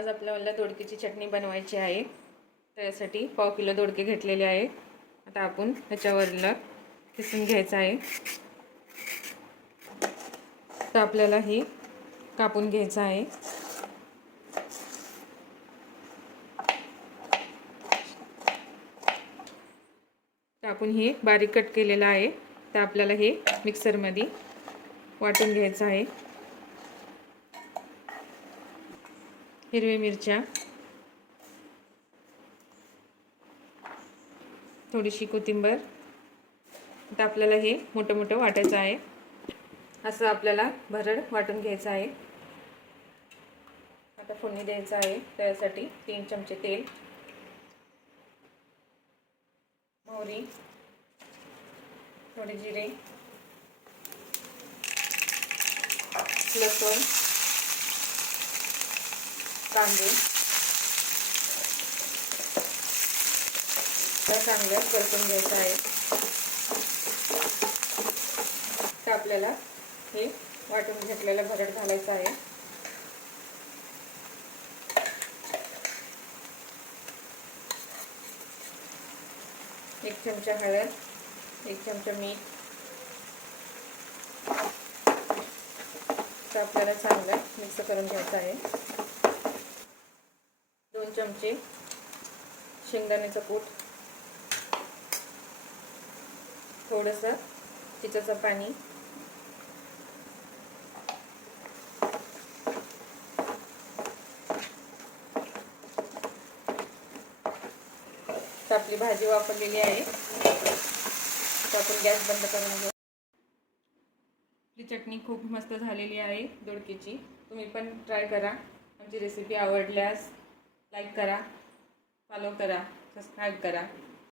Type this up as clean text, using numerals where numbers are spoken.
आज आपल्याला दोडक्याची चटणी बनवायची आहे। त्यासाठी पाव किलो दोडके घेतलेले आहे। आता आपण ह्याच्यावरला किसून घ्यायचं आहे। तर आपल्याला हे कापून घ्यायचं आहे। तर आपण हे बारीक कट केलेलं आहे। तर आपल्याला हे मिक्सर मध्ये वाटून घ्यायचं आहे। हिरवी मिरच्या, थोडीशी कोथिंबीर। आता आपल्याला हे मोठं मोठं वाटायचं आहे। असं आपल्याला भरड वाटून घ्यायचं आहे। आता फोडणी द्यायचं आहे। त्यासाठी 3 चमचे तेल, मोहरी, थोडे जिरे, लसूण, कांदे चांगलं परतून घ्यायचं आहे। तर आपल्याला हे वाटून घेतलेलं भरड घालायचं आहे। एक चमचा हळद, 1 चमचा मीठ। तर आपल्याला चांगलं मिक्स करून घ्यायचं आहे। 2 चमचे शेंगदाण्याचं कूट, थोडंसं चिंचेचं पाणी, तर आपली भाजी वापरलेली आहे। तर आपण गॅस बंद करून घेऊ। आपली चटणी खूप मस्त झालेली आहे दोडक्याची। तुम्ही पण ट्राय करा। आमची रेसिपी आवडल्यास लाईक करा, फॉलो करा, सबस्क्राईब करा।